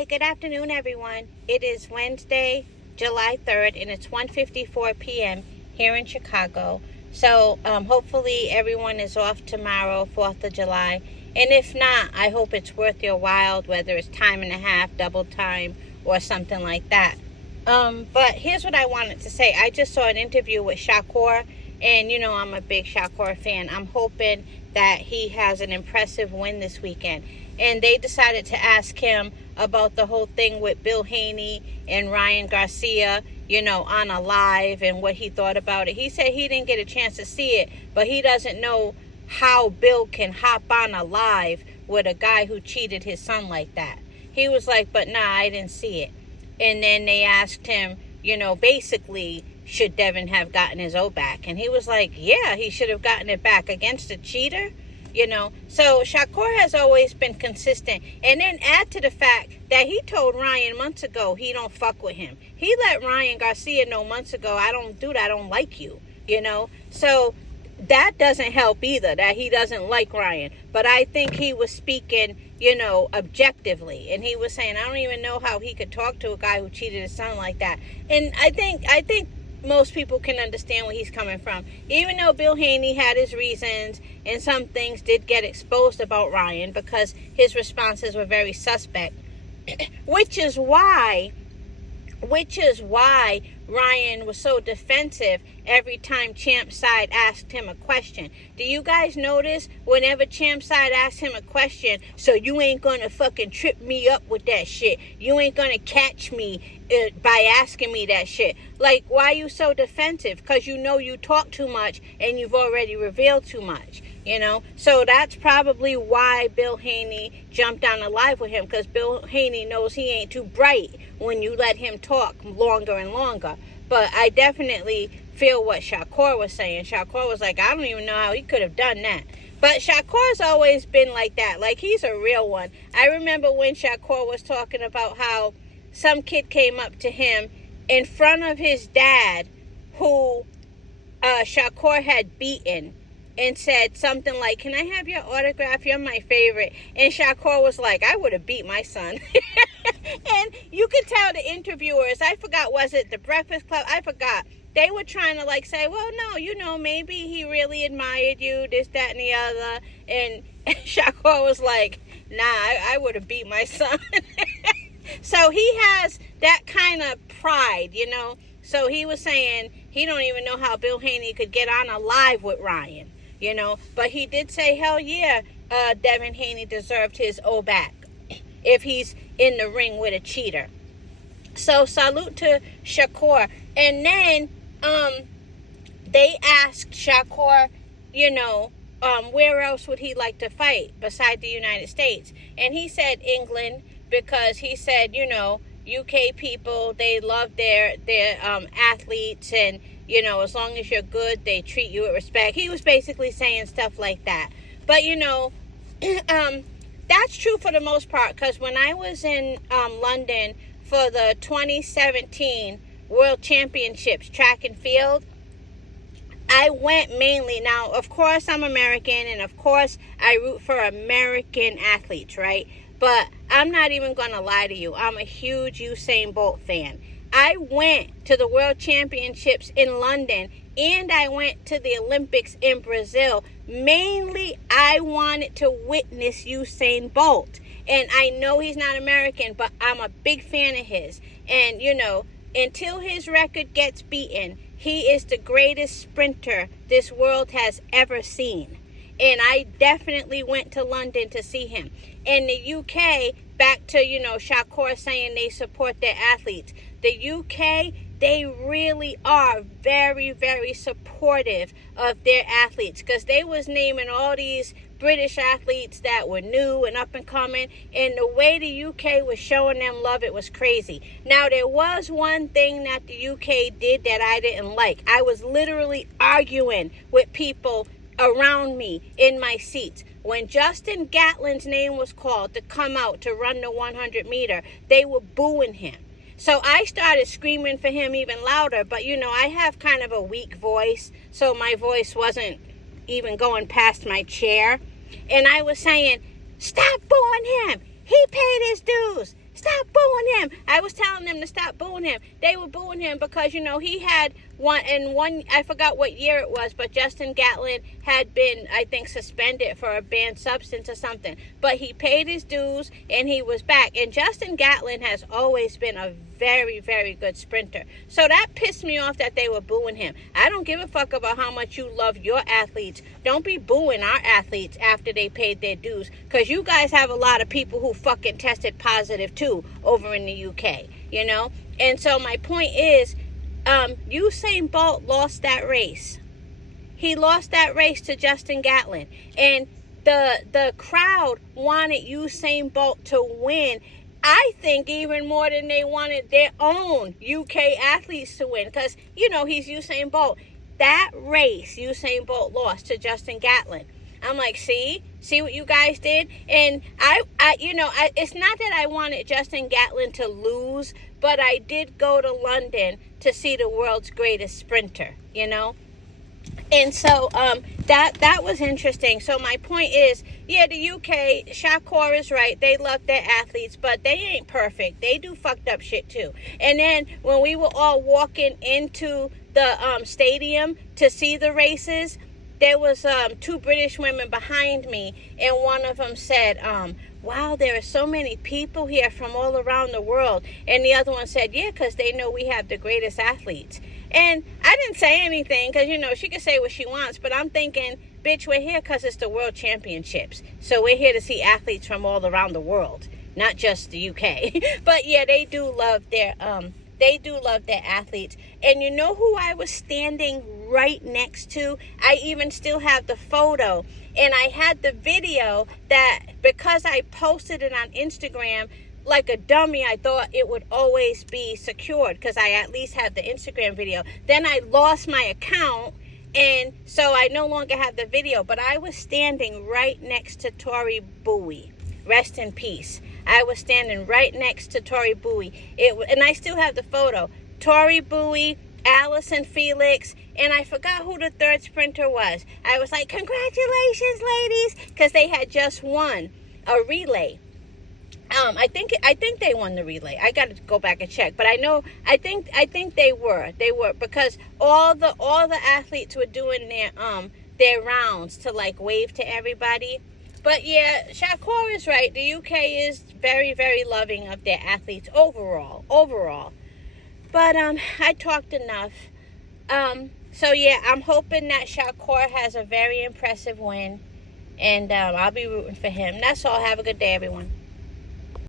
Hi, good afternoon, everyone. It is Wednesday, July 3rd, and it's 1:54 p.m. here in Chicago. So hopefully everyone is off tomorrow, 4th of July. And if not, I hope it's worth your while, whether it's time and a half, double time, or something like that. But here's what I wanted to say. I just saw an interview with Shakur, and I'm a big Shakur fan. I'm hoping that he has an impressive win this weekend. And they decided to ask him about the whole thing with Bill Haney and Ryan Garcia, on a live, and what he thought about it. He said he didn't get a chance to see it, but he doesn't know how Bill can hop on a live with a guy who cheated his son like that. He was like, but nah, I didn't see it. And then they asked him, basically, should Devin have gotten his O back? And he was like, yeah, he should have gotten it back against a cheater. So Shakur has always been consistent. And then add to the fact that he told Ryan months ago he don't fuck with him. He let Ryan Garcia know months ago, I don't like you, So that doesn't help either, that he doesn't like Ryan. But I think he was speaking, objectively. And he was saying, I don't even know how he could talk to a guy who cheated his son like that. And I think most people can understand where he's coming from. Even though Bill Haney had his reasons, and some things did get exposed about Ryan because his responses were very suspect, which is why Ryan was so defensive every time Champ's side asked him a question. Do you guys notice whenever Champ's side asked him a question, so you ain't gonna fucking trip me up with that shit? You ain't gonna catch me by asking me that shit. Like, why are you so defensive? Because you talk too much and you've already revealed too much. So that's probably why Bill Haney jumped on a live with him, because Bill Haney knows he ain't too bright when you let him talk longer and longer. But I definitely feel what Shakur was saying. Shakur was like, I don't even know how he could have done that. But Shakur's always been like that. Like, he's a real one. I remember when Shakur was talking about how some kid came up to him in front of his dad, who Shakur had beaten, and said something like, can I have your autograph? You're my favorite. And Shakur was like, I would have beat my son. And you could tell the interviewers, I forgot, was it The Breakfast Club? I forgot. They were trying to say, well, no, maybe he really admired you, this, that, and the other. And Shakur was like, nah, I would have beat my son. So he has that kind of pride, So he was saying he don't even know how Bill Haney could get on a live with Ryan. But he did say, hell yeah, Devin Haney deserved his O back if he's in the ring with a cheater. So salute to Shakur. And then they asked Shakur, where else would he like to fight beside the United States? And he said England, because he said, UK people, they love their athletes, and as long as you're good, they treat you with respect. He was basically saying stuff like that. But that's true for the most part, because when I was in London for the 2017 World Championships track and field, I went mainly, now of course I'm American, and of course I root for American athletes, right? But I'm not even going to lie to you. I'm a huge Usain Bolt fan. I went to the World Championships in London, and I went to the Olympics in Brazil. Mainly, I wanted to witness Usain Bolt. And I know he's not American, but I'm a big fan of his. And, until his record gets beaten, he is the greatest sprinter this world has ever seen. And I definitely went to London to see him. In the UK, back to, Shakur saying they support their athletes. The UK, they really are very, very supportive of their athletes, because they was naming all these British athletes that were new and up and coming, and the way the UK was showing them love, it was crazy. Now, there was one thing that the UK did that I didn't like. I was literally arguing with people around me in my seats. When Justin Gatlin's name was called to come out to run the 100 meter, they were booing him. So I started screaming for him even louder, but I have kind of a weak voice, so my voice wasn't even going past my chair. And I was saying, stop booing him. He paid his dues. Stop was telling them to stop booing him. They were booing him because, you know, he had one, I forgot what year it was, but Justin Gatlin had been, I think, suspended for a banned substance or something. But he paid his dues and he was back. And Justin Gatlin has always been a very, very good sprinter. So that pissed me off that they were booing him. I don't give a fuck about how much you love your athletes. Don't be booing our athletes after they paid their dues, because you guys have a lot of people who fucking tested positive too over in the UK, you know? And so my point is, Usain Bolt lost that race. He lost that race to Justin Gatlin. And the crowd wanted Usain Bolt to win, I think, even more than they wanted their own UK athletes to win. Because, you know, he's Usain Bolt. That race, Usain Bolt lost to Justin Gatlin. I'm like, see what you guys did? And it's not that I wanted Justin Gatlin to lose, but I did go to London to see the world's greatest sprinter, you know? And so that was interesting. So my point is, yeah, the UK, Shakur is right. They love their athletes, but they ain't perfect. They do fucked up shit too. And then when we were all walking into the stadium to see the races, there was 2 British women behind me, and one of them said, wow, there are so many people here from all around the world. And the other one said, yeah, because they know we have the greatest athletes. And I didn't say anything because, you know, she can say what she wants. But I'm thinking, bitch, we're here because it's the World Championships. So we're here to see athletes from all around the world, not just the UK. But, yeah, they do love their athletes. And you know who I was standing right next to? I even still have the photo. And I had the video that, because I posted it on Instagram like a dummy, I thought it would always be secured because I at least have the Instagram video. Then I lost my account, and so I no longer have the video. But I was standing right next to Tori Bowie. Rest in peace. I was standing right next to Tori Bowie. And I still have the photo. Tori Bowie, Allison Felix, and I forgot who the third sprinter was. I was like, congratulations, ladies, because they had just won a relay. I think they won the relay. I got to go back and check, but I think they were because all the athletes were doing their rounds to like wave to everybody. But yeah, Shakur is right. The UK is very, very loving of their athletes overall. But I talked enough. So yeah, I'm hoping that Shakur has a very impressive win, and I'll be rooting for him. That's all. Have a good day, everyone.